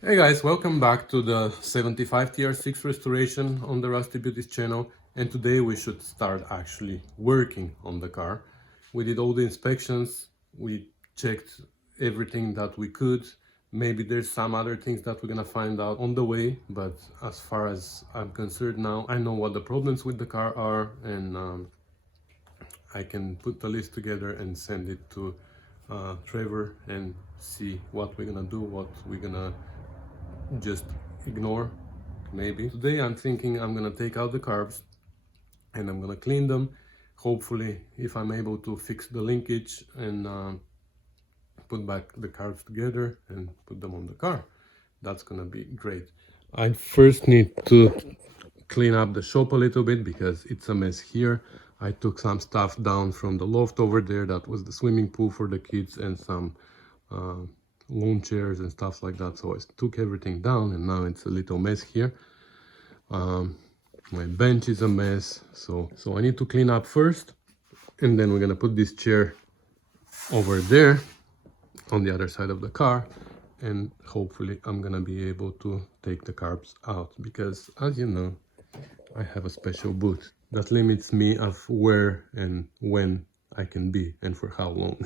Hey guys, welcome back to the 75 TR6 restoration on the Rusty Beauties channel, and today we should start actually working on the car. We did all the inspections, we checked everything that we could. Maybe there's some other things that we're gonna find out on the way, but as far as I'm concerned now, I know what the problems with the car are, and I can put the list together and send it to Trevor and see what we're gonna do, what we're gonna just ignore maybe. Today I'm thinking I'm gonna take out the carbs and I'm gonna clean them. Hopefully, if I'm able to fix the linkage and put back the carbs together and put them on the car, that's gonna be great. I first need to clean up the shop a little bit because it's a mess here. I took some stuff down from the loft over there. That was the swimming pool for the kids and some lawn chairs and stuff like that. So I took everything down and now it's a little mess here. My bench is a mess. So I need to clean up first, and then we're gonna put this chair over there on the other side of the car, and hopefully I'm gonna be able to take the carbs out because, as you know, I have a special boot that limits me of where and when I can be and for how long.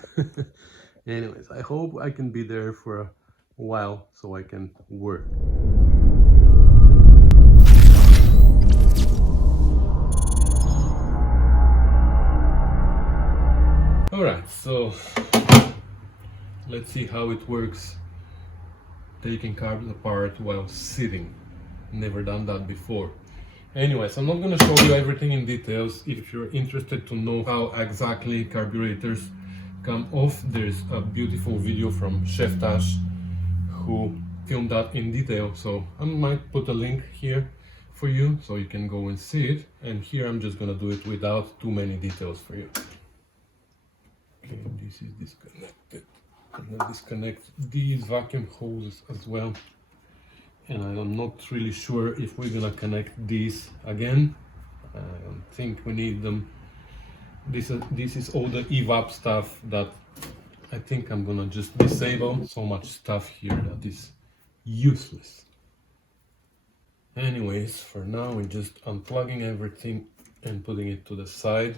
Anyways, I hope I can be there for a while so I can work. Alright, so let's see how it works taking carbs apart while sitting. Never done that before. Anyways, I'm not going to show you everything in details. If you're interested to know how exactly carburetors come off, there's a beautiful video from Chef Tash who filmed that in detail, so I might put a link here for you so you can go and see it. And here I'm just going to do it without too many details for you. Okay, this is disconnected. I'm going to disconnect these vacuum hoses as well. And I'm not really sure if we're gonna connect these again. I don't think we need them. This is all the evap stuff that I think I'm gonna just disable. So much stuff here that is useless. Anyways, for now we're just unplugging everything and putting it to the side.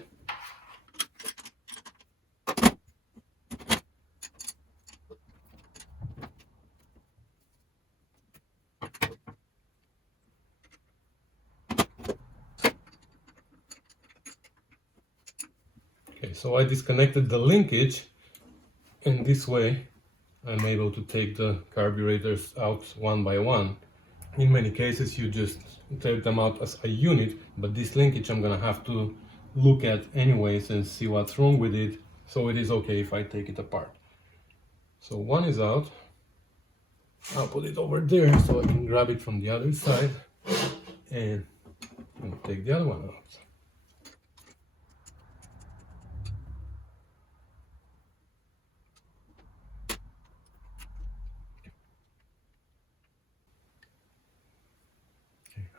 Okay, so I disconnected the linkage, and this way I'm able to take the carburetors out one by one. In many cases you just take them out as a unit, but this linkage I'm gonna have to look at anyways and see what's wrong with it, so it is okay if I take it apart. So one is out. I'll put it over there so I can grab it from the other side, and I'll take the other one out.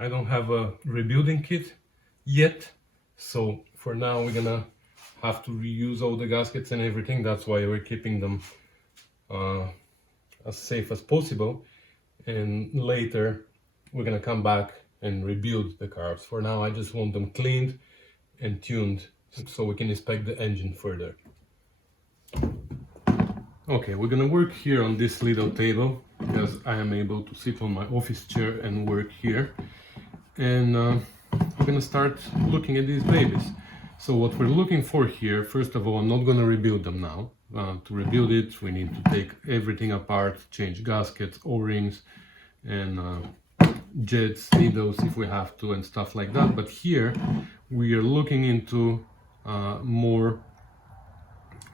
I don't have a rebuilding kit yet, so for now we're gonna have to reuse all the gaskets and everything. That's why we're keeping them as safe as possible, and later we're gonna come back and rebuild the carbs. For now I just want them cleaned and tuned so we can inspect the engine further. Okay, we're gonna work here on this little table because I am able to sit on my office chair and work here. And we're gonna start looking at these babies. So what we're looking for here, first of all, I'm not gonna rebuild them now. To rebuild it, we need to take everything apart, change gaskets, O-rings, and jets, needles if we have to, and stuff like that. But here we are looking into more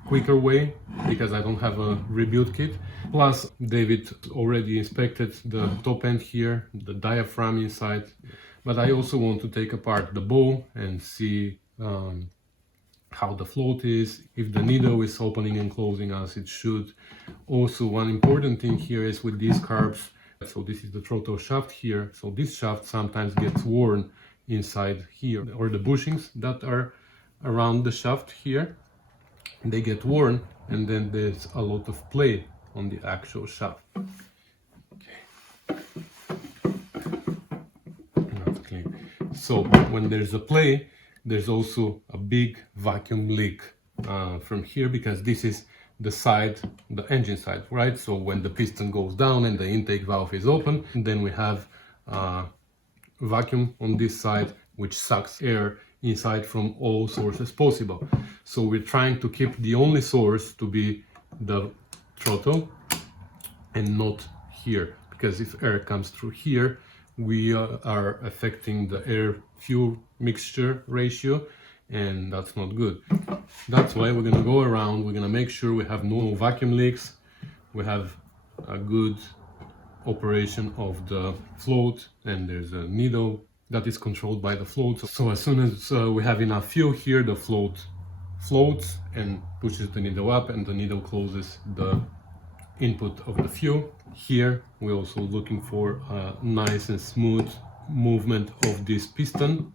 quicker way because I don't have a rebuild kit. Plus, David already inspected the top end here, the diaphragm inside. But I also want to take apart the bowl and see how the float is, if the needle is opening and closing as it should. Also, one important thing here is with these carbs, so this is the throttle shaft here, so this shaft sometimes gets worn inside here, or the bushings that are around the shaft here, they get worn, and then there's a lot of play on the actual shaft. Okay. So when there's a play, there's also a big vacuum leak from here, because this is the side, the engine side, right? So when the piston goes down and the intake valve is open, then we have vacuum on this side, which sucks air inside from all sources possible. So we're trying to keep the only source to be the throttle and not here, because if air comes through here, we are affecting the air-fuel mixture ratio, and that's not good. That's why we're going to go around, we're going to make sure we have no vacuum leaks, we have a good operation of the float, and there's a needle that is controlled by the float. So as soon as we have enough fuel here, the float floats and pushes the needle up, and the needle closes the input of the fuel. Here we're also looking for a nice and smooth movement of this piston,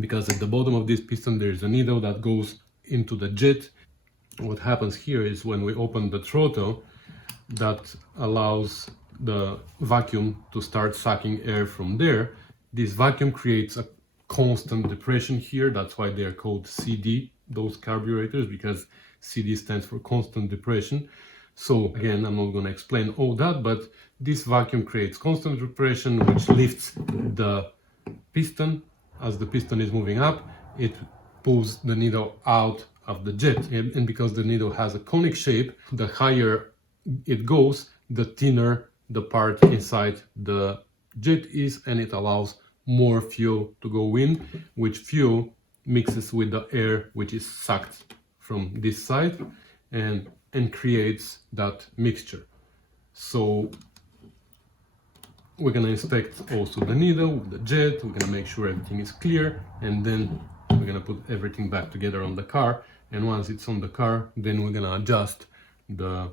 because at the bottom of this piston there is a needle that goes into the jet. What happens here is when we open the throttle, that allows the vacuum to start sucking air from there. This vacuum creates a constant depression here. That's why they're called CD, those carburetors, because CD stands for constant depression. So again, I'm not going to explain all that, but this vacuum creates constant depression, which lifts the piston. As the piston is moving up, it pulls the needle out of the jet. And because the needle has a conic shape, the higher it goes, the thinner the part inside the jet is, and it allows more fuel to go in, which fuel mixes with the air which is sucked from this side and creates that mixture. So we're going to inspect also the needle, the jet, we're going to make sure everything is clear, and then we're going to put everything back together on the car. And once it's on the car, then we're going to adjust the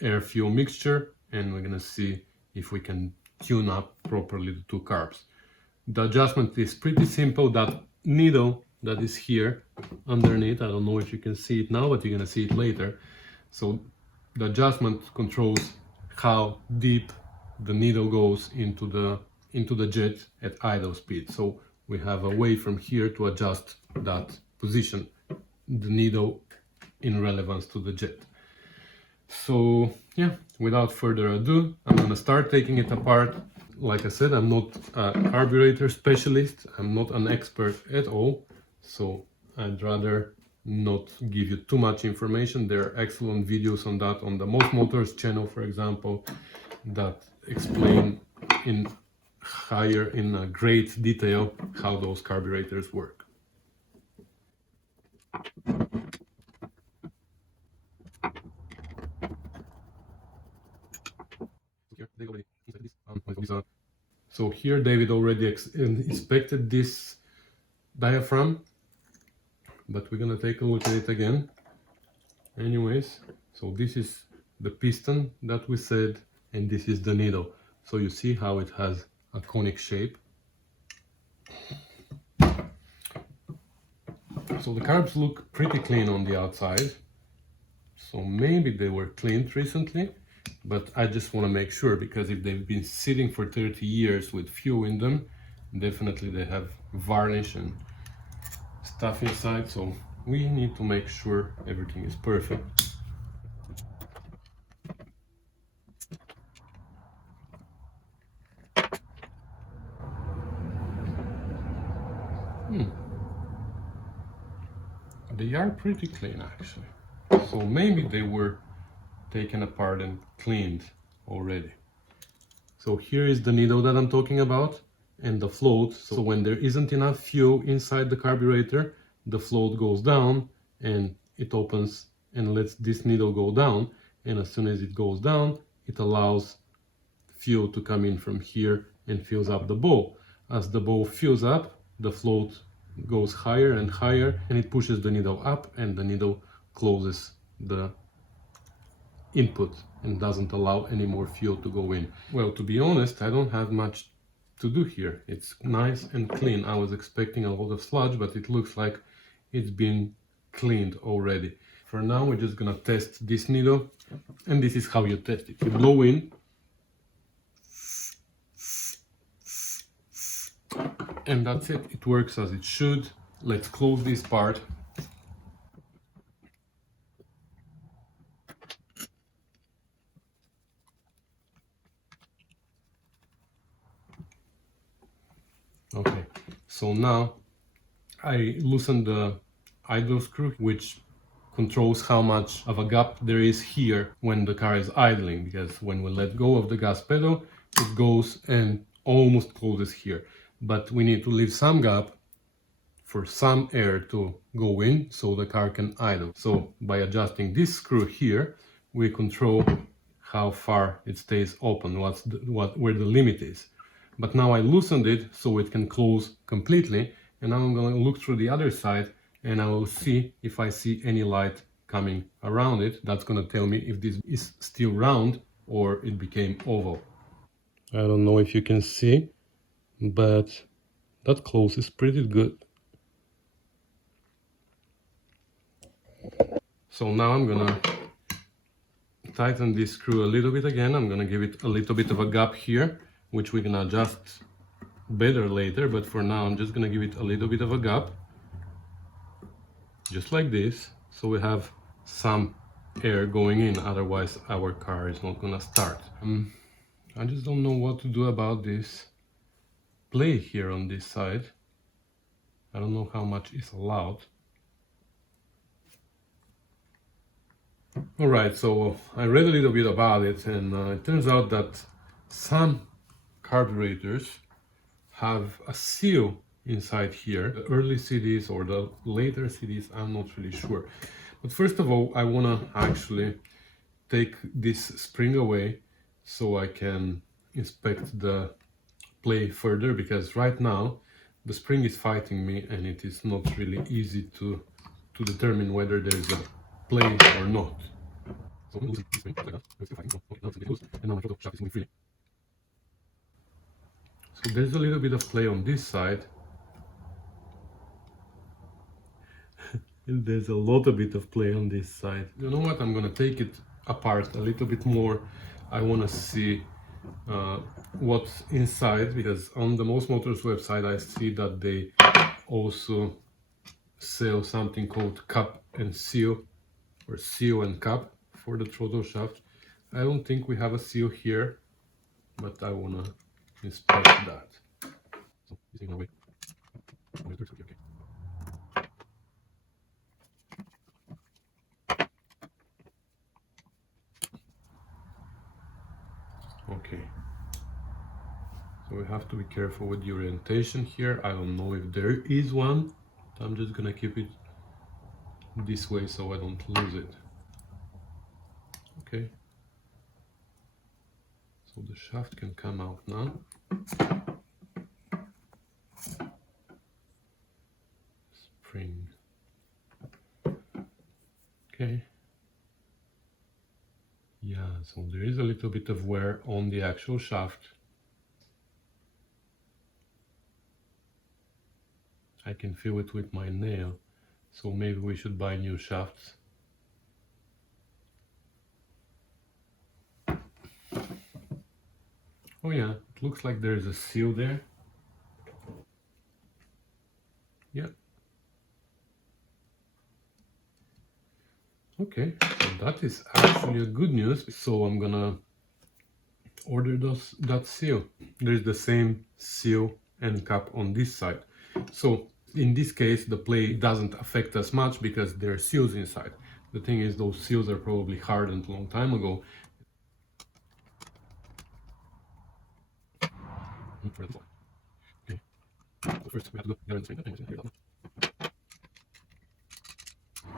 air-fuel mixture, and we're going to see if we can tune up properly the two carbs. The adjustment is pretty simple. That needle that is here underneath, I don't know if you can see it now, but you're going to see it later. So the adjustment controls how deep the needle goes into the jet at idle speed. So we have a way from here to adjust that position, the needle in relevance to the jet. So yeah, without further ado, I'm gonna start taking it apart. Like I said, I'm not a carburetor specialist, I'm not an expert at all, so I'd rather not give you too much information. There are excellent videos on that on the Most Motors channel, for example, that explain in great detail how those carburetors work. So here David already inspected this diaphragm, but we're gonna take a look at it again. Anyways, so this is the piston that we said, and this is the needle. So you see how it has a conic shape. So the carbs look pretty clean on the outside. So maybe they were cleaned recently, but I just want to make sure, because if they've been sitting for 30 years with fuel in them, definitely they have varnish and stuff inside. So we need to make sure everything is perfect. They are pretty clean actually. So maybe they were taken apart and cleaned already. So here is the needle that I'm talking about, and the float. So when there isn't enough fuel inside the carburetor, the float goes down and it opens and lets this needle go down. And as soon as it goes down, it allows fuel to come in from here and fills up the bowl. As the bowl fills up, the float goes higher and higher, and it pushes the needle up, and the needle closes the input and doesn't allow any more fuel to go in. Well, to be honest, I don't have much to do here. It's nice and clean. I was expecting a lot of sludge, but it looks like it's been cleaned already. For now, we're just gonna test this needle, and this is how you test it. You blow in, And that's it. It works as it should. Let's close this part. Okay, so now I loosen the idle screw, which controls how much of a gap there is here when the car is idling, because when we let go of the gas pedal, it goes and almost closes here. But we need to leave some gap for some air to go in so the car can idle. So by adjusting this screw here, we control how far it stays open, where the limit is. But now I loosened it so it can close completely, and now I'm going to look through the other side and I will see if I see any light coming around it. That's going to tell me if this is still round or it became oval. I don't know if you can see, but that closes pretty good. So now I'm gonna tighten this screw a little bit again. I'm gonna give it a little bit of a gap here, which we can adjust better later, but for now I'm just gonna give it a little bit of a gap, just like this, so we have some air going in, otherwise our car is not gonna start. I just don't know what to do about this play here on this side. I don't know how much is allowed. Alright, so I read a little bit about it, and it turns out that some carburetors have a seal inside here. The early CDs or the later CDs, I'm not really sure. But first of all, I want to actually take this spring away so I can inspect the play further, because right now the spring is fighting me and it is not really easy to determine whether there is a play or not. So I'm losing this spring, like that. I'm still fighting. Okay, now it's loose, and now my throttle shaft is moving freely. So there's a little bit of play on this side. And there's a lot of bit of play on this side. You know what? I'm gonna take it apart a little bit more. I wanna see what's inside, because on the Most Motors website I see that they also sell something called cap and seal, or seal and cap for the throttle shaft. I don't think we have a seal here, but I wanna inspect that. So this is away. Okay. Okay. So we have to be careful with the orientation here. I don't know if there is one. I'm just gonna keep it this way so I don't lose it. Okay. So the shaft can come out now. Spring. Okay. Yeah, so there is a little bit of wear on the actual shaft. I can feel it with my nail, so maybe we should buy new shafts. Oh yeah, it looks like there's a seal there. Yeah. Okay, so that is actually a good news. So I'm gonna order that seal. There's the same seal and cap on this side. So in this case, the play doesn't affect us much because there are seals inside. The thing is, those seals are probably hardened a long time ago. Okay. So first we have to go there and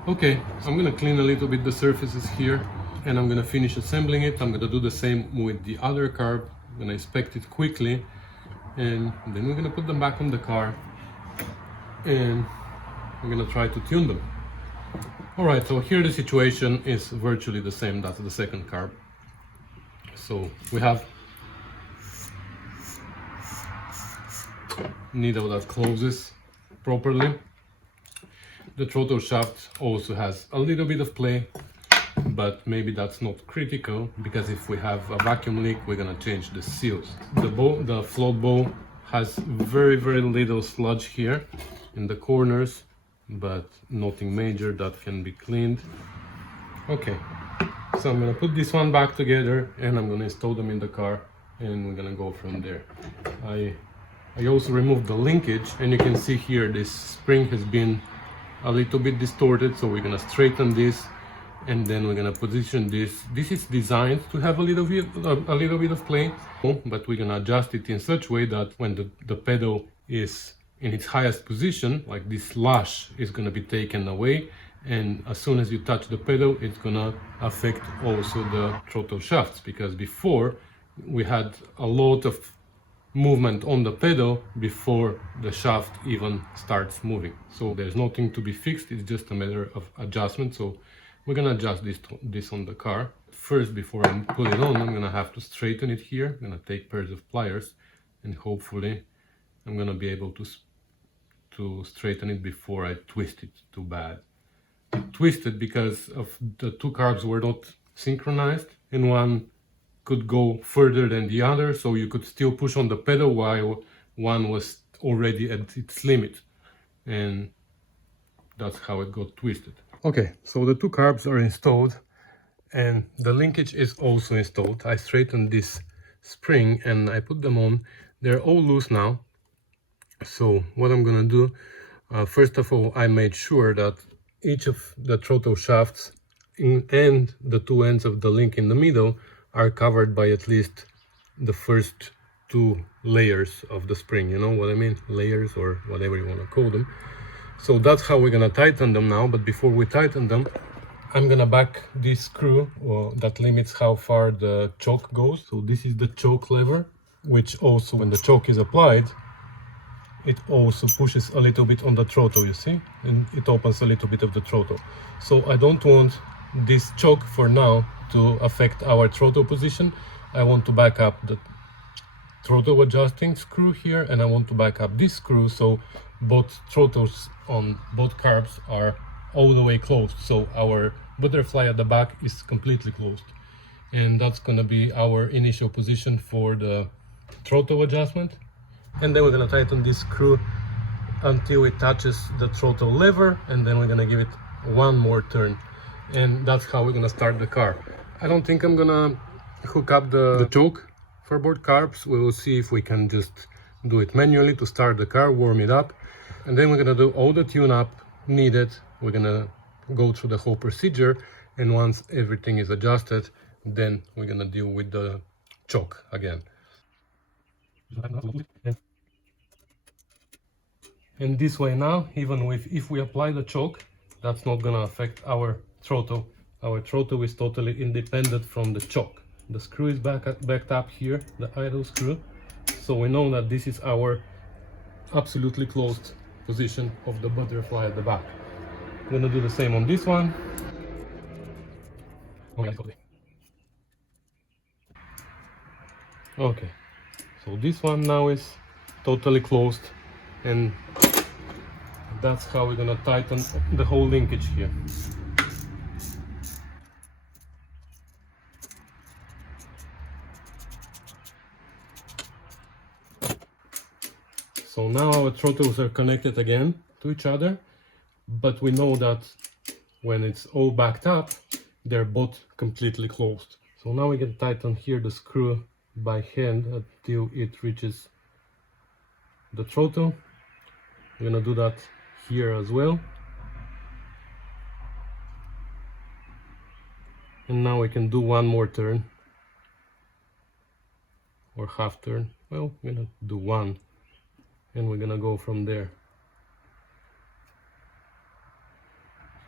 okay, I'm gonna clean a little bit the surfaces here, and I'm gonna finish assembling it. I'm gonna do the same with the other carb. I'm gonna inspect it quickly, and then we're gonna put them back on the car, and I'm gonna try to tune them. Alright, so here the situation is virtually the same. That's the second carb. So we have needle that closes properly. The throttle shaft also has a little bit of play, but maybe that's not critical, because if we have a vacuum leak, we're gonna change the seals. The float bowl has very little sludge here in the corners, but nothing major that can be cleaned. Okay, so I'm gonna put this one back together and I'm gonna install them in the car and we're gonna go from there. I also removed the linkage, and you can see here this spring has been a little bit distorted, so we're gonna straighten this and then we're gonna position this. This is designed to have a little bit of play, but we're gonna adjust it in such a way that when the pedal is in its highest position, like this lash is gonna be taken away, and as soon as you touch the pedal, it's gonna affect also the throttle shafts, because before we had a lot of movement on the pedal before the shaft even starts moving. So there's nothing to be fixed, it's just a matter of adjustment. So we're gonna adjust this on the car. First, before I put it on, I'm gonna have to straighten it here. I'm gonna take pairs of pliers and hopefully I'm gonna be able to straighten it before I twist it too bad. I twisted because of the two carbs were not synchronized, and one could go further than the other, so you could still push on the pedal while one was already at its limit, and that's how it got twisted. Okay, so the two carbs are installed and the linkage is also installed. I straightened this spring and I put them on. They're all loose now. So what I'm gonna do, first of all, I made sure that each of the throttle shafts and the two ends of the link in the middle are covered by at least the first two layers of the spring. You know what I mean? Layers, or whatever you want to call them. So that's how we're gonna tighten them now. But before we tighten them, I'm gonna back this screw that limits how far the choke goes. So this is the choke lever, which also, when the choke is applied, it also pushes a little bit on the throttle, you see, and it opens a little bit of the throttle. So I don't want this choke for now to affect our throttle position. I want to back up the throttle adjusting screw here, and I want to back up this screw, so both throttles on both carbs are all the way closed, so our butterfly at the back is completely closed. And that's gonna be our initial position for the throttle adjustment. And then we're gonna tighten this screw until it touches the throttle lever, and then we're gonna give it one more turn, and that's how we're gonna start the car. I don't think I'm gonna hook up the choke for both carbs. We will see if we can just do it manually to start the car, warm it up, and then we're gonna do all the tune-up needed. We're gonna go through the whole procedure, and once everything is adjusted, then we're gonna deal with the choke again. And this way now, even if we apply the choke, that's not gonna affect our throttle. Our throttle is totally independent from the choke. The screw is backed up here, the idle screw. So we know that this is our absolutely closed position of the butterfly at the back. I'm gonna do the same on this one. Okay, so this one now is totally closed, and that's how we're gonna tighten the whole linkage here. So now our throttles are connected again to each other, but we know that when it's all backed up, they're both completely closed. So now we can tighten here the screw by hand until it reaches the throttle. We're gonna do that here as well. And now we can do one more turn, or half turn. Well, we're gonna do one, and we're gonna go from there.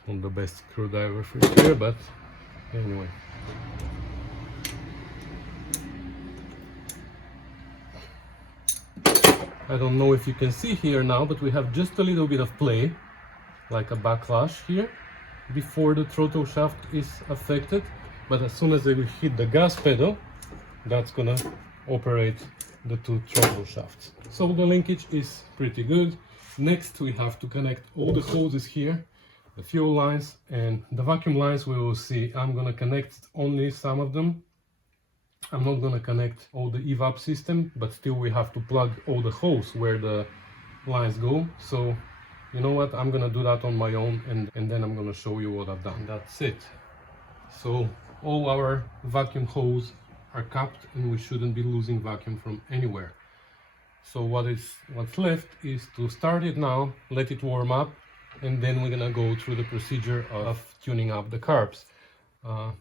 Not the best screwdriver for here, but anyway. I don't know if you can see here now, but we have just a little bit of play, like a backlash here, before the throttle shaft is affected. But as soon as we hit the gas pedal, that's gonna operate the two throttle shafts. So the linkage is pretty good. Next we have to connect all the hoses here, the fuel lines and the vacuum lines. We will see. I'm gonna connect only some of them. I'm not gonna connect all the evap system, but still we have to plug all the holes where the lines go. So you know what, I'm gonna do that on my own, and then I'm gonna show you what I've done. That's it. So all our vacuum hose are capped and we shouldn't be losing vacuum from anywhere. So what's left is to start it now, let it warm up, and then we're gonna go through the procedure of tuning up the carbs.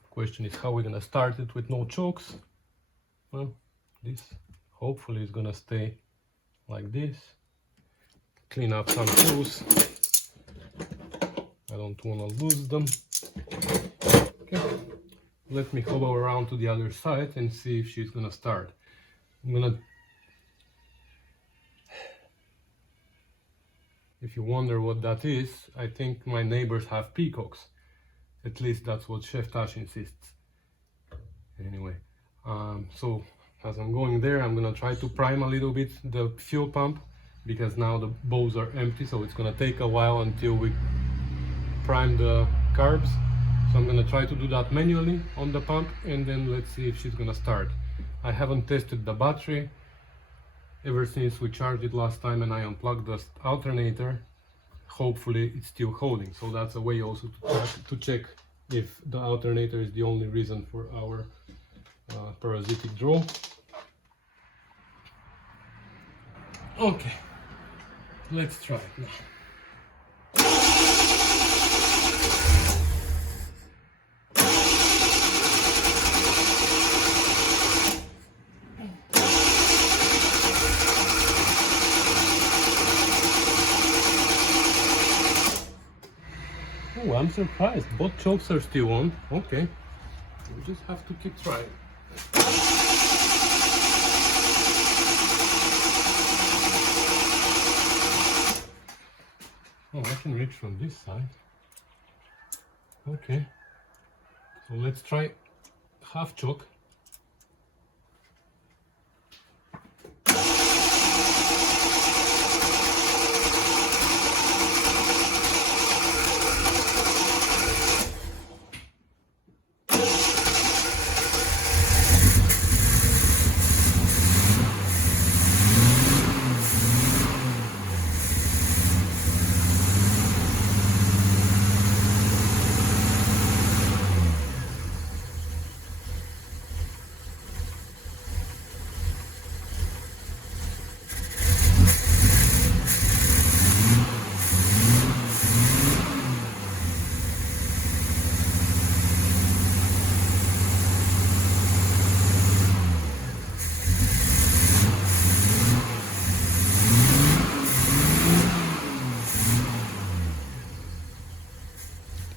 Question is how we're gonna start it with no chokes. Well, this hopefully is gonna stay like this. Clean up some screws. I don't wanna lose them. Okay. Let me follow around to the other side and see if she's gonna start. If you wonder what that is, I think my neighbors have peacocks. At least that's what Chef Tash insists. Anyway, so as I'm going there, I'm gonna try to prime a little bit the fuel pump, because now the bowls are empty, so it's gonna take a while until we prime the carbs. So I'm gonna try to do that manually on the pump, and then let's see if she's gonna start. I haven't tested the battery ever since we charged it last time and I unplugged the alternator. Hopefully it's still holding, so that's a way also to check if the alternator is the only reason for our parasitic draw. Okay, let's try it now. Oh, I'm surprised. Both chokes are still on. Okay. We just have to keep trying. Oh, I can reach from this side. Okay. So let's try half choke.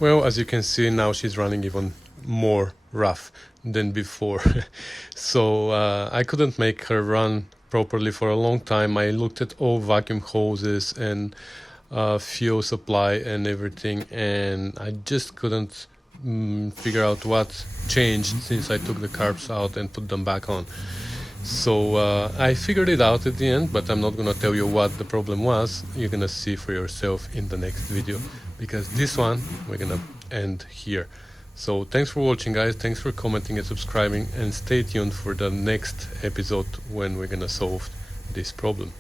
Well, as you can see, now she's running even more rough than before. So I couldn't make her run properly for a long time. I looked at all vacuum hoses and fuel supply and everything, and I just couldn't figure out what changed since I took the carbs out and put them back on. So I figured it out at the end, but I'm not gonna tell you what the problem was. You're gonna see for yourself in the next video, because this one we're gonna end here. So thanks for watching, guys. Thanks for commenting and subscribing, and stay tuned for the next episode when we're gonna solve this problem.